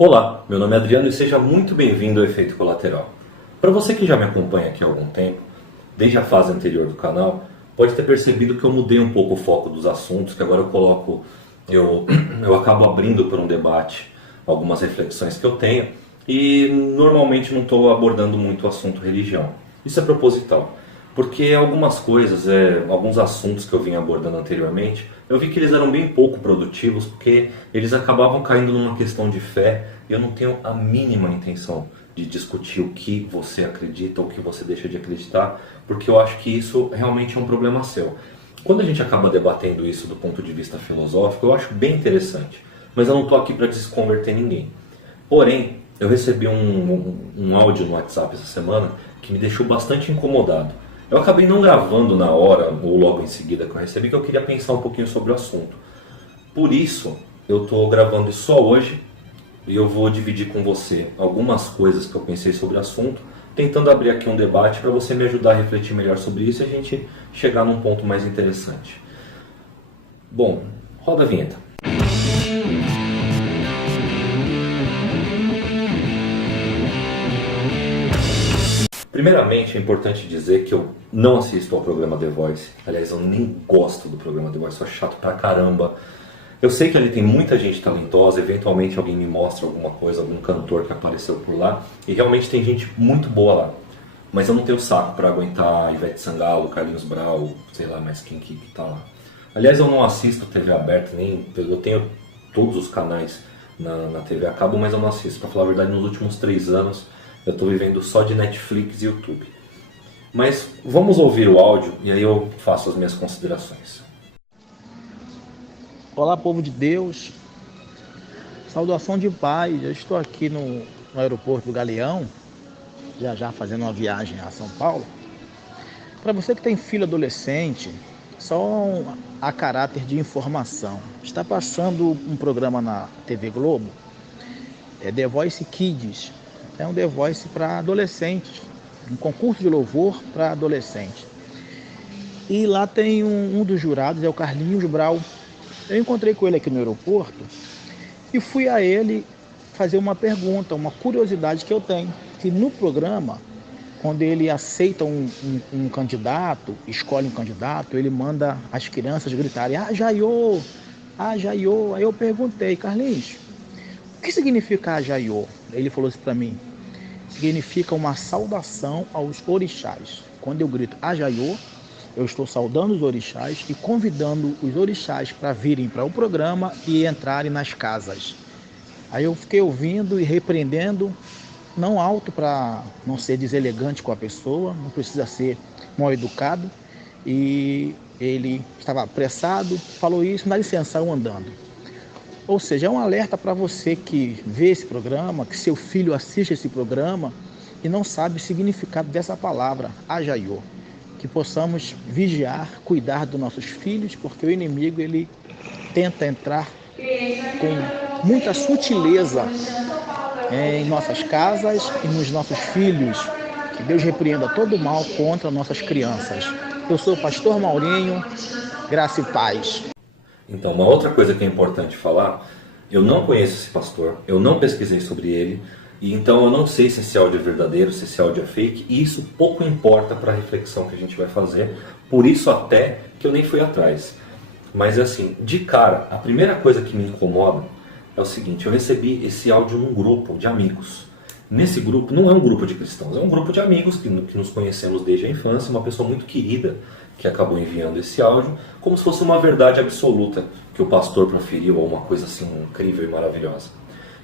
Olá, meu nome é Adriano e seja muito bem-vindo ao Efeito Colateral. Para você que já me acompanha aqui há algum tempo, desde a fase anterior do canal, pode ter percebido que eu mudei um pouco o foco dos assuntos, que agora eu acabo abrindo para um debate algumas reflexões que eu tenho e normalmente não estou abordando muito o assunto religião. Isso é proposital, porque algumas coisas, alguns assuntos que eu vinha abordando anteriormente, eu vi que eles eram bem pouco produtivos, porque eles acabavam caindo numa questão de fé, e eu não tenho a mínima intenção de discutir o que você acredita ou o que você deixa de acreditar, porque eu acho que isso realmente é um problema seu. Quando a gente acaba debatendo isso do ponto de vista filosófico, eu acho bem interessante, mas eu não estou aqui para desconverter ninguém. Porém, eu recebi um áudio no WhatsApp essa semana que me deixou bastante incomodado. Eu acabei não gravando na hora ou logo em seguida que eu recebi, que eu queria pensar um pouquinho sobre o assunto. Por isso, eu estou gravando isso só hoje e eu vou dividir com você algumas coisas que eu pensei sobre o assunto, tentando abrir aqui um debate para você me ajudar a refletir melhor sobre isso e a gente chegar num ponto mais interessante. Bom, roda a vinheta. Primeiramente, é importante dizer que eu não assisto ao programa The Voice. Aliás, eu nem gosto do programa The Voice, sou chato pra caramba. Eu sei que ali tem muita gente talentosa, eventualmente alguém me mostra alguma coisa, algum cantor que apareceu por lá, e realmente tem gente muito boa lá. Mas eu não tenho saco pra aguentar Ivete Sangalo, Carlinhos Brau, sei lá mais quem que tá lá. Aliás, eu não assisto TV aberta, eu tenho todos os canais na TV a cabo, mas eu não assisto. Pra falar a verdade, nos últimos 3 anos... eu estou vivendo só de Netflix e YouTube. Mas vamos ouvir o áudio e aí eu faço as minhas considerações. Olá, povo de Deus. Saudação de paz. Eu estou aqui no aeroporto do Galeão, já fazendo uma viagem a São Paulo. Para você que tem filho adolescente, só a caráter de informação. Está passando um programa na TV Globo, The Voice Kids. É um The Voice para adolescentes, um concurso de louvor para adolescentes. E lá tem um dos jurados, é o Carlinhos Brau. Eu encontrei com ele aqui no aeroporto e fui a ele fazer uma pergunta, uma curiosidade que eu tenho. Que no programa, quando ele aceita um candidato, escolhe um candidato, ele manda as crianças gritarem, Jaiô, Jaiô. Aí eu perguntei, Carlinhos, o que significa Jaiô? Ele falou assim para mim, significa uma saudação aos orixás. Quando eu grito Jaiô, eu estou saudando os orixás e convidando os orixás para virem para o programa e entrarem nas casas. Aí eu fiquei ouvindo e repreendendo, não alto para não ser deselegante com a pessoa, não precisa ser mal educado. E ele estava apressado, falou isso, dá licença, saiu andando. Ou seja, é um alerta para você que vê esse programa, que seu filho assiste esse programa e não sabe o significado dessa palavra, Jaiô. Que possamos vigiar, cuidar dos nossos filhos, porque o inimigo ele tenta entrar com muita sutileza em nossas casas e nos nossos filhos. Que Deus repreenda todo o mal contra nossas crianças. Eu sou o pastor Maurinho, graça e paz. Então, uma outra coisa que é importante falar, eu não conheço esse pastor, eu não pesquisei sobre ele, e então eu não sei se esse áudio é verdadeiro, se esse áudio é fake, e isso pouco importa para a reflexão que a gente vai fazer, por isso até que eu nem fui atrás. Mas assim, de cara, a primeira coisa que me incomoda é o seguinte, eu recebi esse áudio num grupo de amigos. Nesse grupo, não é um grupo de cristãos, é um grupo de amigos que nos conhecemos desde a infância, uma pessoa muito querida que acabou enviando esse áudio, como se fosse uma verdade absoluta que o pastor proferiu, ou uma coisa assim incrível e maravilhosa.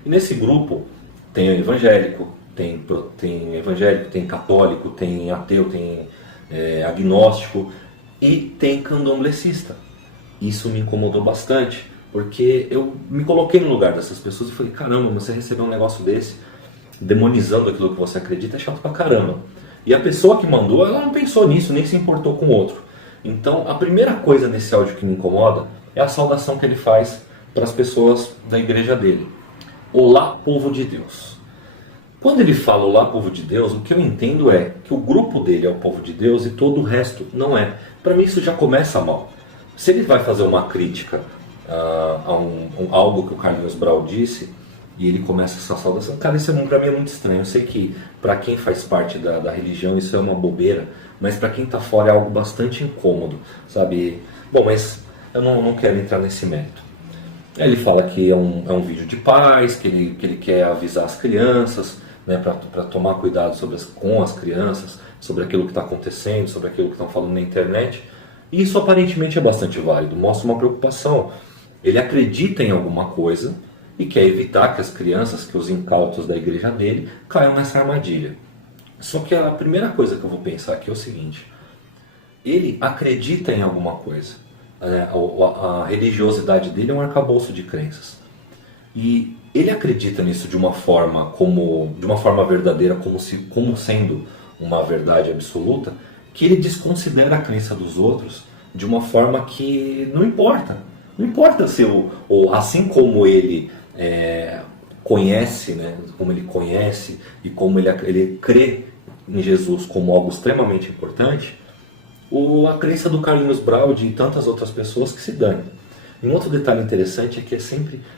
E nesse grupo tem evangélico, tem católico, tem ateu, tem agnóstico e tem candomblessista. Isso me incomodou bastante, porque eu me coloquei no lugar dessas pessoas e falei, caramba, você recebeu um negócio desse, demonizando aquilo que você acredita, é chato pra caramba. E a pessoa que mandou, ela não pensou nisso, nem se importou com o outro. Então, a primeira coisa nesse áudio que me incomoda é a saudação que ele faz para as pessoas da igreja dele. Olá, povo de Deus. Quando ele fala olá, povo de Deus, o que eu entendo é que o grupo dele é o povo de Deus e todo o resto não é. Para mim isso já começa mal. Se ele vai fazer uma crítica a algo que o Carlinhos Brau disse, e ele começa essa saudação. Cara, isso pra mim é muito estranho. Eu sei que para quem faz parte da religião isso é uma bobeira, mas para quem tá fora é algo bastante incômodo, sabe? Bom, mas eu não quero entrar nesse mérito. Ele fala que é um vídeo de paz, que ele quer avisar as crianças, né, para tomar cuidado com as crianças, sobre aquilo que está acontecendo, sobre aquilo que estão falando na internet. E isso aparentemente é bastante válido, mostra uma preocupação. Ele acredita em alguma coisa e quer evitar que as crianças, que os incautos da igreja dele, caiam nessa armadilha. Só que a primeira coisa que eu vou pensar aqui é o seguinte: ele acredita em alguma coisa. A religiosidade dele é um arcabouço de crenças. E ele acredita nisso de uma forma verdadeira, como sendo uma verdade absoluta, que ele desconsidera a crença dos outros de uma forma que não importa. Não importa se assim como ele conhece, né, como ele conhece e como ele crê em Jesus como algo extremamente importante, a crença do Carlinhos Braud e tantas outras pessoas que se dane. Um outro detalhe interessante é que é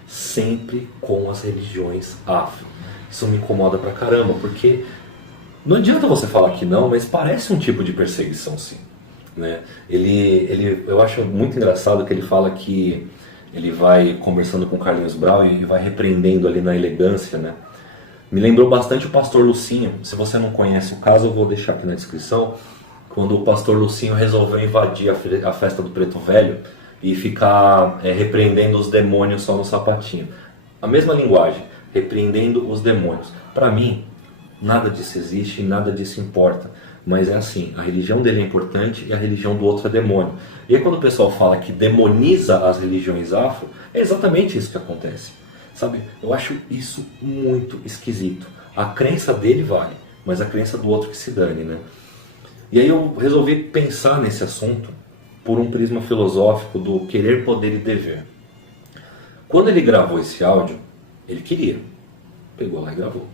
sempre com as religiões afro. Isso me incomoda pra caramba, porque não adianta você falar que não, mas parece um tipo de perseguição, sim. Né? Eu acho muito engraçado que ele fala que ele vai conversando com o Carlinhos Brau e vai repreendendo ali na elegância, né? Me lembrou bastante o pastor Lucinho. Se você não conhece o caso, eu vou deixar aqui na descrição. Quando o pastor Lucinho resolveu invadir a festa do Preto Velho e ficar repreendendo os demônios só no sapatinho. A mesma linguagem, repreendendo os demônios. Para mim, nada disso existe, nada disso importa. Mas é assim, a religião dele é importante e a religião do outro é demônio. E aí quando o pessoal fala que demoniza as religiões afro, é exatamente isso que acontece. Sabe? Eu acho isso muito esquisito. A crença dele vale, mas a crença do outro que se dane, né? E aí eu resolvi pensar nesse assunto por um prisma filosófico do querer, poder e dever. Quando ele gravou esse áudio, ele queria. Pegou lá e gravou.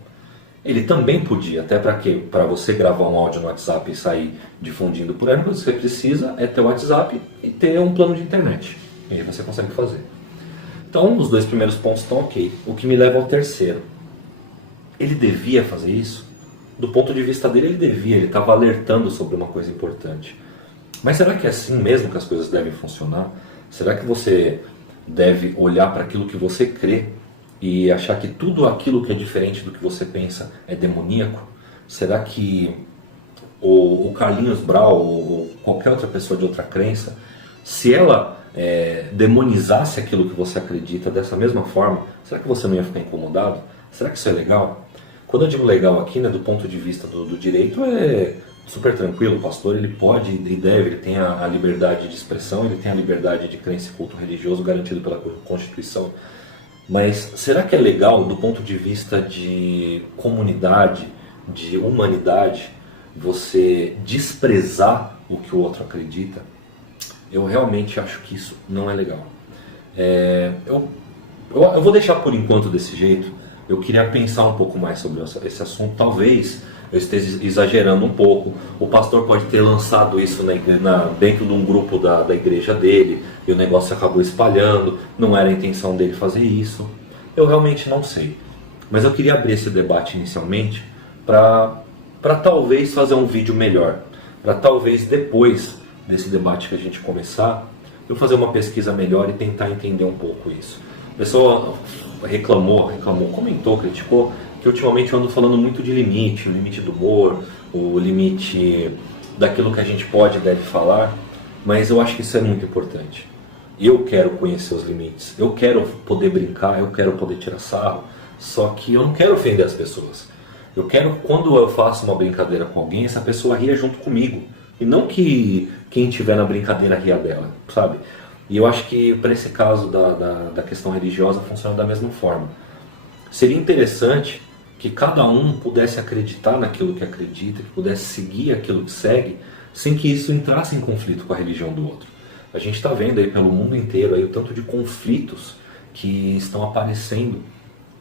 Ele também podia, até para quê? Para você gravar um áudio no WhatsApp e sair difundindo por aí, o que você precisa é ter o WhatsApp e ter um plano de internet. E aí você consegue fazer. Então, os dois primeiros pontos estão ok. O que me leva ao terceiro. Ele devia fazer isso? Do ponto de vista dele, ele devia. Ele estava alertando sobre uma coisa importante. Mas será que é assim mesmo que as coisas devem funcionar? Será que você deve olhar para aquilo que você crê e achar que tudo aquilo que é diferente do que você pensa é demoníaco? Será que o Carlinhos Brau ou qualquer outra pessoa de outra crença, se ela demonizasse aquilo que você acredita dessa mesma forma, será que você não ia ficar incomodado? Será que isso é legal? Quando eu digo legal aqui, né, do ponto de vista do direito, é super tranquilo. O pastor ele pode e deve, ele tem a liberdade de expressão, ele tem a liberdade de crença e culto religioso garantido pela Constituição. Mas será que é legal do ponto de vista de comunidade, de humanidade, você desprezar o que o outro acredita? Eu realmente acho que isso não é legal. Eu vou deixar por enquanto desse jeito. Eu queria pensar um pouco mais sobre esse assunto. Talvez eu esteja exagerando um pouco. O pastor pode ter lançado isso dentro de um grupo da igreja dele e o negócio acabou espalhando. Não era a intenção dele fazer isso. Eu realmente não sei. Mas eu queria abrir esse debate inicialmente para talvez fazer um vídeo melhor. Para talvez depois desse debate que a gente começar, eu fazer uma pesquisa melhor e tentar entender um pouco isso. A pessoa comentou, criticou, que ultimamente eu ando falando muito de limite, o limite do humor, o limite daquilo que a gente pode e deve falar, mas eu acho que isso é muito importante. Eu quero conhecer os limites, eu quero poder brincar, eu quero poder tirar sarro, só que eu não quero ofender as pessoas. Eu quero, quando eu faço uma brincadeira com alguém, essa pessoa ria junto comigo, e não que quem estiver na brincadeira ria dela, sabe? E eu acho que para esse caso da questão religiosa funciona da mesma forma. Seria interessante que cada um pudesse acreditar naquilo que acredita, que pudesse seguir aquilo que segue, sem que isso entrasse em conflito com a religião do outro. A gente está vendo aí pelo mundo inteiro aí o tanto de conflitos que estão aparecendo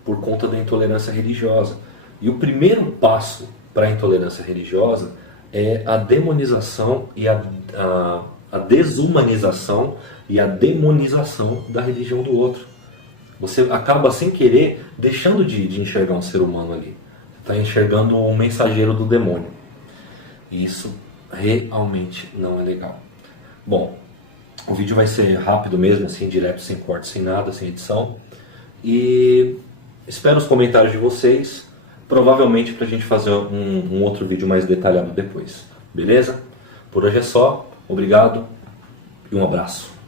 por conta da intolerância religiosa. E o primeiro passo para a intolerância religiosa é a demonização e a desumanização e a demonização da religião do outro. você acaba sem querer deixando de enxergar um ser humano ali. Você está enxergando um mensageiro do demônio. E isso realmente não é legal. Bom, o vídeo vai ser rápido mesmo, assim, direto, sem corte, sem nada, sem edição. E espero os comentários de vocês, provavelmente para a gente fazer um outro vídeo mais detalhado depois. Beleza? Por hoje é só. Obrigado e um abraço.